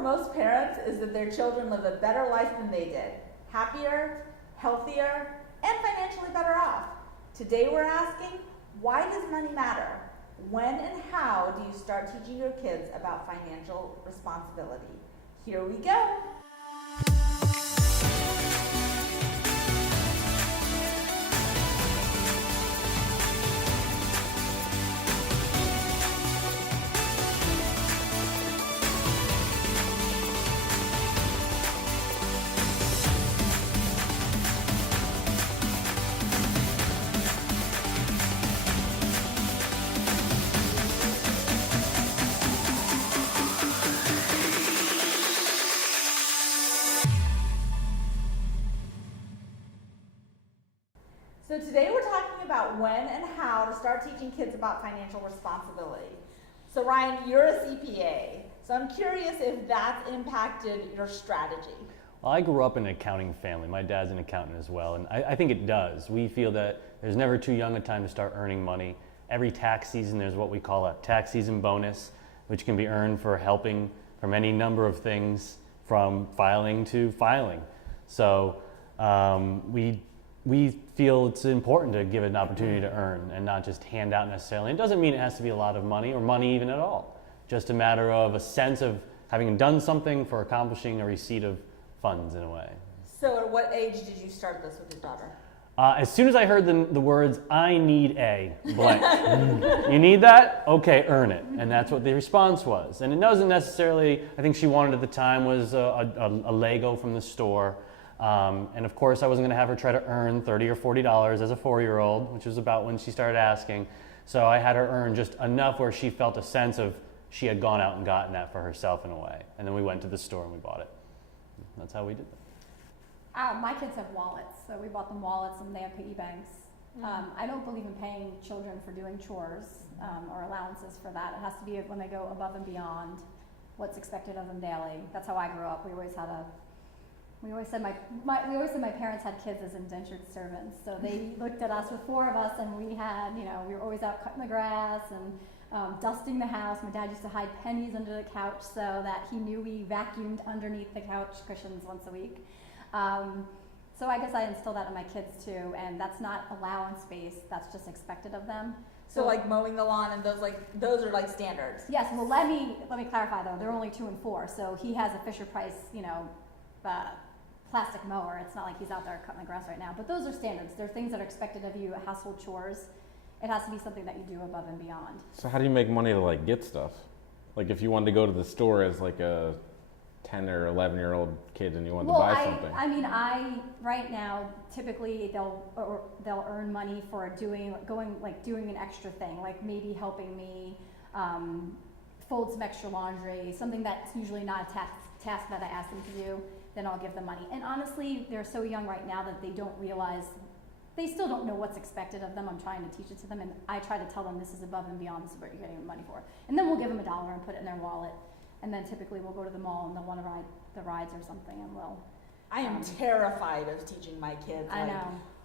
for most parents is that their children live a better life than they did. Happier, healthier, and financially better off. Today we're asking, why does money matter? When and how do you start teaching your kids about financial responsibility? Here we go. So today we're talking about when and how to start teaching kids about financial responsibility. So Ryan, you're a CPA, so I'm curious if that's impacted your strategy. Well, I grew up in an accounting family. My dad's an accountant as well, and I think it does. We feel that there's never too young a time to start earning money. Every tax season there's what we call a tax season bonus, which can be earned for helping from any number of things, from filing to filing. So we feel it's important to give it an opportunity to earn and not just hand out necessarily. It doesn't mean it has to be a lot of money or money even at all. Just a matter of a sense of having done something for accomplishing a receipt of funds in a way. So at what age did you start this with your daughter? As soon as I heard the words, I need a blank. You need that? Okay, earn it. And that's what the response was. And it wasn't necessarily, I think she wanted at the time was a Lego from the store. And of course I wasn't going to have her try to earn $30 or $40 as a 4-year-old, which was about when she started asking. So I had her earn just enough where she felt a sense of she had gone out and gotten that for herself in a way. And then we went to the store and we bought it. That's how we did that. My kids have wallets, so we bought them wallets and they have piggy banks. I don't believe in paying children for doing chores or allowances for that. It has to be when they go above and beyond what's expected of them daily. That's how I grew up. We always said my parents had kids as indentured servants. So they looked at us with 4 of us, and we were always out cutting the grass and dusting the house. My dad used to hide pennies under the couch so that he knew we vacuumed underneath the couch cushions once a week. So I guess I instilled that in my kids too, and that's not allowance based, that's just expected of them. So like mowing the lawn and those are like standards. Yes, well let me clarify though, they're only 2 and 4, so he has a Fisher Price, plastic mower. It's not like he's out there cutting the grass right now, but those are standards. They're things that are expected of you, household chores. It has to be something that you do above and beyond. So how do you make money to get stuff? Like if you wanted to go to the store as like a 10 or 11-year-old kid and you wanted to buy something. Right now, typically they'll earn money for doing an extra thing, like maybe helping me fold some extra laundry, something that's usually not a task that I ask them to do. Then I'll give them money. And honestly, they're so young right now that they don't realize, they still don't know what's expected of them. I'm trying to teach it to them, and I try to tell them this is above and beyond, this is what you're getting money for. And then we'll give them $1 and put it in their wallet. And then typically we'll go to the mall and they'll want to ride the rides or something, and we'll. I am terrified of teaching my kids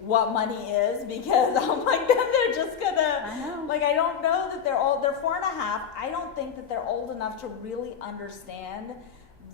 what money is, because I'm like, then they're just gonna. I know. I don't know that they're old. They're 4 and a half. I don't think that they're old enough to really understand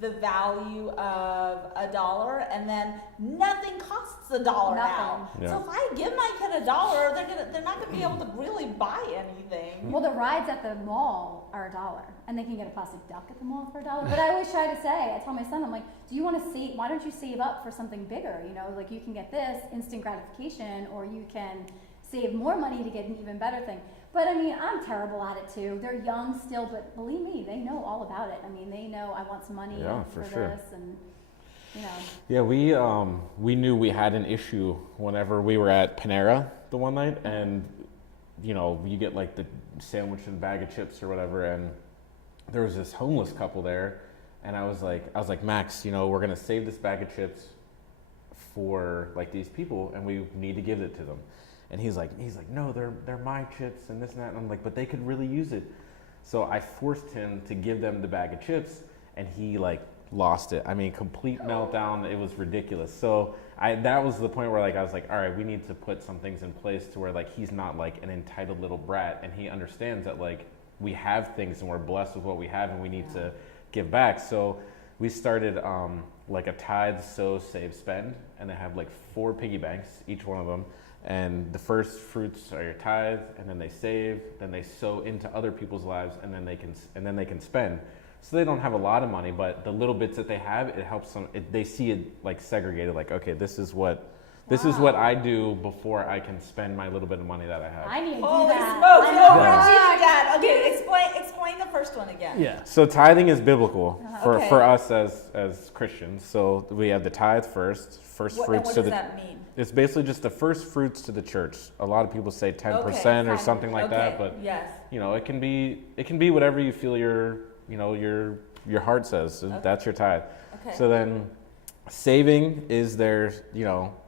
the value of $1, and then nothing costs $1 now. Yeah. So if I give my kid $1, they're not gonna be able to really buy anything. Well, the rides at the mall are $1, and they can get a plastic duck at the mall for $1. But I always try to say, I tell my son, I'm like, do you want to save? Why don't you save up for something bigger? You can get this instant gratification, or you can save more money to get an even better thing. But I'm terrible at it too. They're young still, but believe me, they know all about it. They know I want some money for sure. this, and Yeah, we knew we had an issue whenever we were at Panera the one night, and you get the sandwich and bag of chips or whatever, and there was this homeless couple there, and I was like, Max, we're gonna save this bag of chips for these people, and we need to give it to them. And he's like, no, they're my chips and this and that. And I'm like, but they could really use it. So I forced him to give them the bag of chips, and he lost it. Complete meltdown. It was ridiculous. So that was the point where I was like, all right, we need to put some things in place to where he's not an entitled little brat, and he understands that we have things and we're blessed with what we have, and we need to give back. So we started like a tithe, sow, save, spend, and they have like 4 piggy banks, each one of them. And the first fruits are your tithe, and then they save, then they sow into other people's lives, and then they can spend. So they don't have a lot of money, but the little bits that they have, it helps them. They see it like segregated, like, okay, this is what I do before I can spend my little bit of money that I have. I need to do Holy that. smokes, I know. overachieving dad. Okay, explain the first one again. Yeah. So tithing is biblical Okay. for us as Christians. So we have the tithe first What fruits to does the. that mean? It's basically just the first fruits to the church. A lot of people say 10% Okay, or something like that, but yes. it can be whatever you feel your heart says. Okay. That's your tithe. Okay. So then, saving is their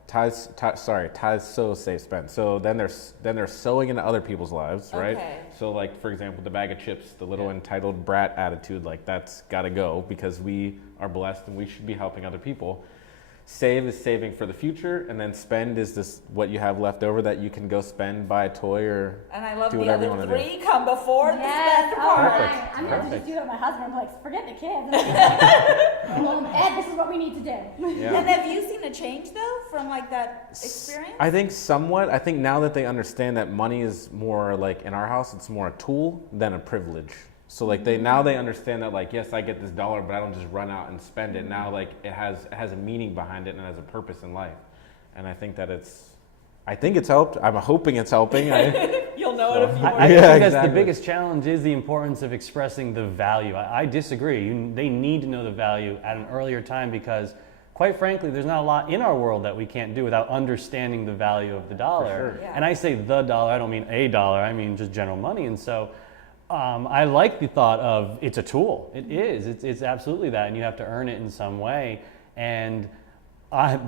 tithe, sow, save, spend. So then they're sowing into other people's lives, right? Okay. So like for example, the bag of chips, the little entitled brat attitude, like that's got to go because we are blessed and we should be helping other people. Save is saving for the future, and then spend is this what you have left over that you can go spend, buy a toy, or And I love do the whatever you other wanna do. 3 come before the Yes, spend oh part. Perfect. I'm gonna have to just Perfect. do it with my husband. I'm like, forget the kids. Mom, Ed, this is what we need to do. Yeah. And have you seen a change though from like that experience? I think somewhat. I think now that they understand that money is more like in our house, it's more a tool than a privilege. So like they understand that like, yes, I get this dollar, but I don't just run out and spend it. Now like it has a meaning behind it and it has a purpose in life. And I think that it's helped. I'm hoping it's helping. You'll know it if you I work. think Yeah, that's the exactly. biggest challenge is the importance of expressing the value. I disagree. They need to know the value at an earlier time because, quite frankly, there's not a lot in our world that we can't do without understanding the value of the dollar. sure. Yeah. And I say the dollar, I don't mean a dollar, I mean just general money. And so I like the thought of it's a tool. It is. It's absolutely that. And you have to earn it in some way. And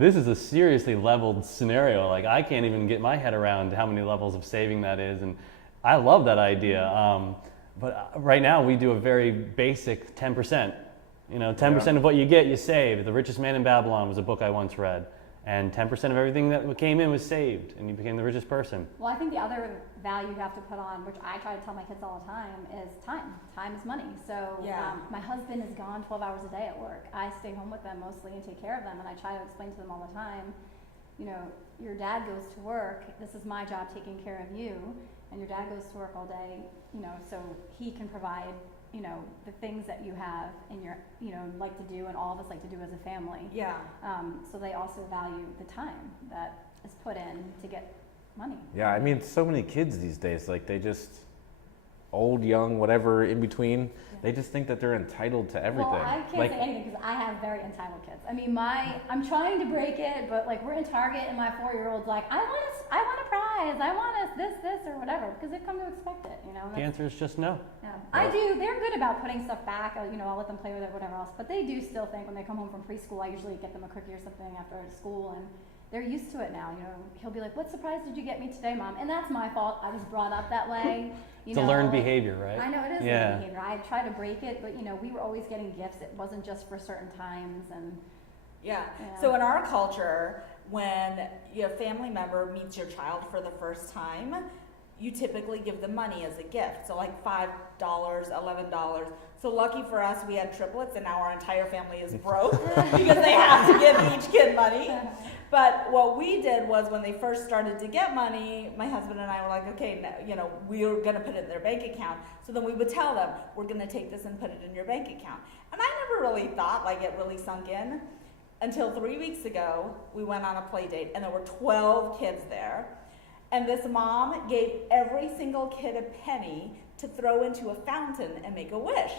this is a seriously leveled scenario. Like I can't even get my head around how many levels of saving that is. And I love that idea. But right now we do a very basic 10%. 10% of what you get, you save. The Richest Man in Babylon was a book I once read. And 10% of everything that came in was saved, and you became the richest person. Well, I think the other value you have to put on, which I try to tell my kids all the time, is time. Time is money. So Yeah. my husband is gone 12 hours a day at work. I stay home with them mostly and take care of them, and I try to explain to them all the time, your dad goes to work, this is my job taking care of you, and your dad goes to work all day, so he can provide the things that you have and like to do, and all of us like to do as a family. Yeah. So they also value the time that is put in to get money. Yeah, I mean, so many kids these days, like they just old, young, whatever in between, they just think that they're entitled to everything. Well, I can't say anything because I have very entitled kids. I mean, I'm trying to break it, but like we're in Target and my 4-year-old's like, I want a prize, I want this, or whatever, because they've come to expect it, The answer is just no. Yeah. I do. They're good about putting stuff back. I'll let them play with it, whatever else. But they do still think when they come home from preschool, I usually get them a cookie or something after school, and they're used to it now. He'll be like, "What surprise did you get me today, Mom?" And that's my fault. I was brought up that way. It's a learned behavior, right? I know it is Yeah. learned behavior. I try to break it, but we were always getting gifts. It wasn't just for certain times, and Yeah. Yeah. So in our culture, when your family member meets your child for the first time, you typically give them money as a gift. So like $5, $11. So lucky for us, we had triplets, and now our entire family is broke because they have to give each kid money. But what we did was when they first started to get money, my husband and I were like, okay, we are going to put it in their bank account. So then we would tell them, we're going to take this and put it in your bank account. And I never really thought like it really sunk in until 3 weeks ago. We went on a play date and there were 12 kids there. And this mom gave every single kid a penny to throw into a fountain and make a wish.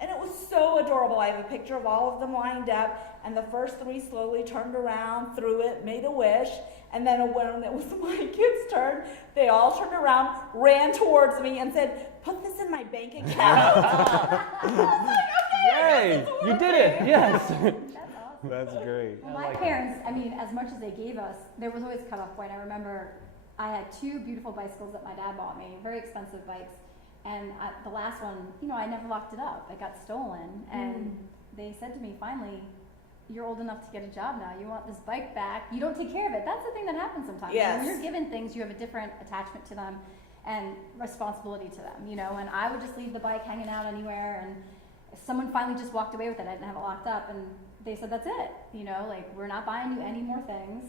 And it was so adorable. I have a picture of all of them lined up, and the first 3 slowly turned around, threw it, made a wish, and then when it was my kids' turn, they all turned around, ran towards me, and said, "Put this in my bank account." I was like, okay, Yay! You did it! Yes! that's awesome. That's great. Well, my parents, as much as they gave us, there was always a cutoff point. I remember I had 2 beautiful bicycles that my dad bought me, very expensive bikes. And the last one, I never locked it up. It got stolen. And they said to me, finally, you're old enough to get a job now. You want this bike back. You don't take care of it. That's the thing that happens sometimes. Yes. When you're given things, you have a different attachment to them and responsibility to them, And I would just leave the bike hanging out anywhere. And someone finally just walked away with it. I didn't have it locked up, and they said, that's it. You know, like, we're not buying you any more things.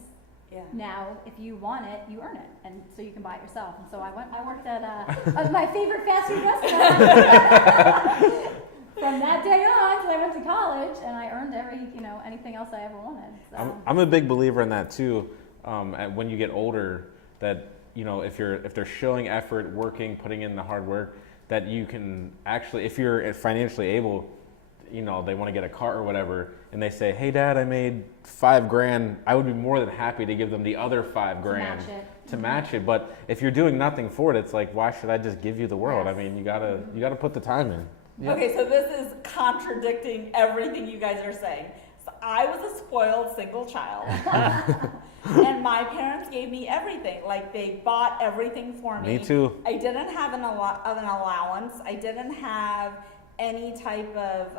Yeah. Now, if you want it, you earn it, and so you can buy it yourself. And so I worked at my favorite fast food restaurant from that day on till I went to college, and I earned anything else I ever wanted. So. I'm a big believer in that too. When you get older, that if they're showing effort, working, putting in the hard work, that you can actually, if you're financially able, they want to get a car or whatever, and they say, "Hey, Dad, I made $5,000." I would be more than happy to give them the other $5,000 to match it. But if you're doing nothing for it, it's like, why should I just give you the world? Yes. I mean, you gotta put the time in. Yep. Okay, so this is contradicting everything you guys are saying. So I was a spoiled single child. And my parents gave me everything. Like, they bought everything for me. Me too. I didn't have an allowance. I didn't have any type of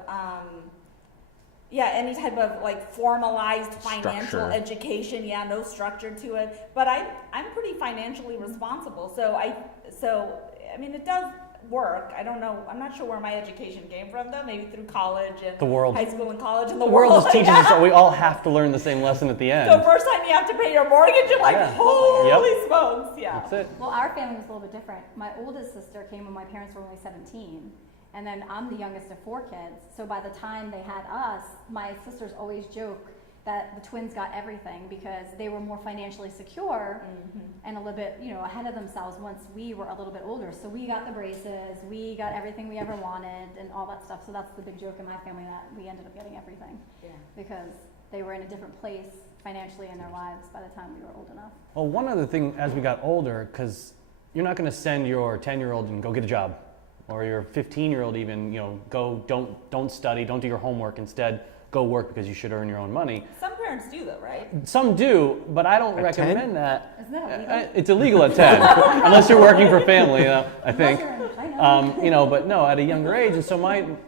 like formalized financial Structure. education. Yeah, no structure to it. But I'm pretty financially responsible. So I mean, it does work. I don't know. I'm not sure where my education came from, though. Maybe through college and The world. high school and college and The world is teaching yeah. us that we all have to learn the same lesson at the end. So first time you have to pay your mortgage, you're like, Yeah. holy smokes, yeah. That's it. Well, our family was a little bit different. My oldest sister came when my parents were only 17, and then I'm the youngest of 4 kids. So by the time they had us, my sisters always joke that the twins got everything because they were more financially secure and a little bit, ahead of themselves once we were a little bit older. So we got the braces, we got everything we ever wanted and all that stuff. So that's the big joke in my family, that we ended up getting everything Yeah. because they were in a different place financially in their lives by the time we were old enough. Well, one other thing as we got older, because you're not going to send your 10-year-old and go get a job, or your 15-year-old even, go don't study, don't do your homework. Instead, go work because you should earn your own money. Some parents do though, right? Some do, but I don't At recommend 10? that. Isn't that illegal? It's illegal at 10, unless you're working for family. I think. Unless you're in China. But no, at a younger age. And so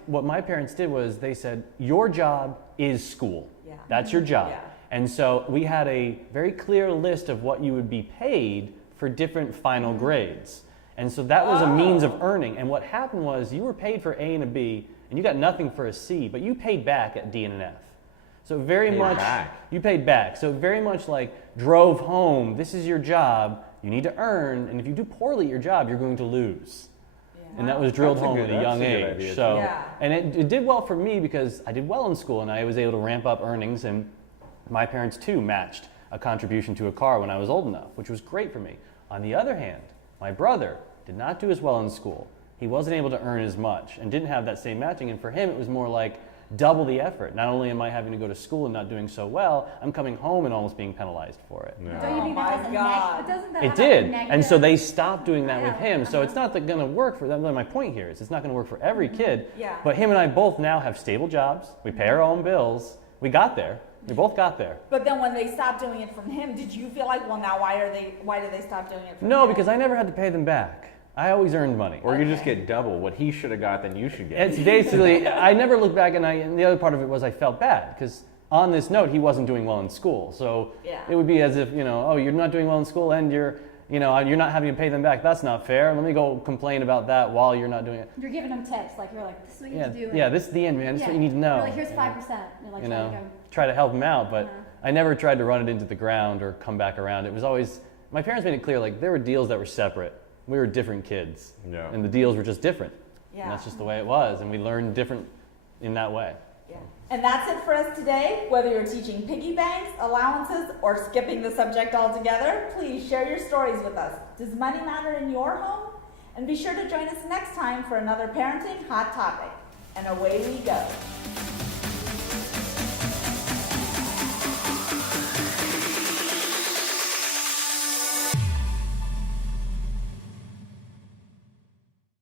what my parents did was they said, your job is school. Yeah. That's your job. Yeah. And so we had a very clear list of what you would be paid for different final grades. And so that was a means of earning. And what happened was you were paid for A and a B, and you got nothing for a C, but you paid back at D and an F. So very Paid much, back. you paid back. So very much like drove home, this is your job, you need to earn, and if you do poorly at your job, you're going to lose. Yeah. And that was drilled That's a home good- at a young that's a good age. idea, So, Yeah. and it did well for me because I did well in school and I was able to ramp up earnings, and my parents too matched a contribution to a car when I was old enough, which was great for me. On the other hand, my brother did not do as well in school. He wasn't able to earn as much and didn't have that same matching, and for him it was more like double the effort. Not only am I having to go to school and not doing so well, I'm coming home and almost being penalized for it. Yeah. Don't you think Oh that my has a God. but doesn't that It have a did, negative? and so they stopped doing that with Yeah. him. So it's not going to work for them. My point here is it's not going to work for every kid. Yeah. But him and I both now have stable jobs. We pay our own bills. We got there. We both got there. But then when they stopped doing it from him, did you feel like, well, now why did they stop doing it from No, him? because I never had to pay them back. I always earned money. Or you just get double what he should have got, then you should get. It's basically, I never looked back, and the other part of it was I felt bad because on this note, he wasn't doing well in school. So Yeah. it would be as if, oh, you're not doing well in school and you're not having to pay them back. That's not fair. Let me go complain about that while you're not doing it. You're giving them tips, like you're like, this is what you Yeah, have to do. yeah, this is the end, man. This is what you need to know. You're like, here's 5%. You're like, You trying know, to go. try to help them out, but Uh-huh. I never tried to run it into the ground or come back around. It was always, my parents made it clear, like, there were deals that were separate. We were different kids. Yeah. And the deals were just different. Yeah. And that's just the way it was, and we learned different in that way. Yeah. And that's it for us today. Whether you're teaching piggy banks, allowances, or skipping the subject altogether, please share your stories with us. Does money matter in your home? And be sure to join us next time for another parenting hot topic. And away we go.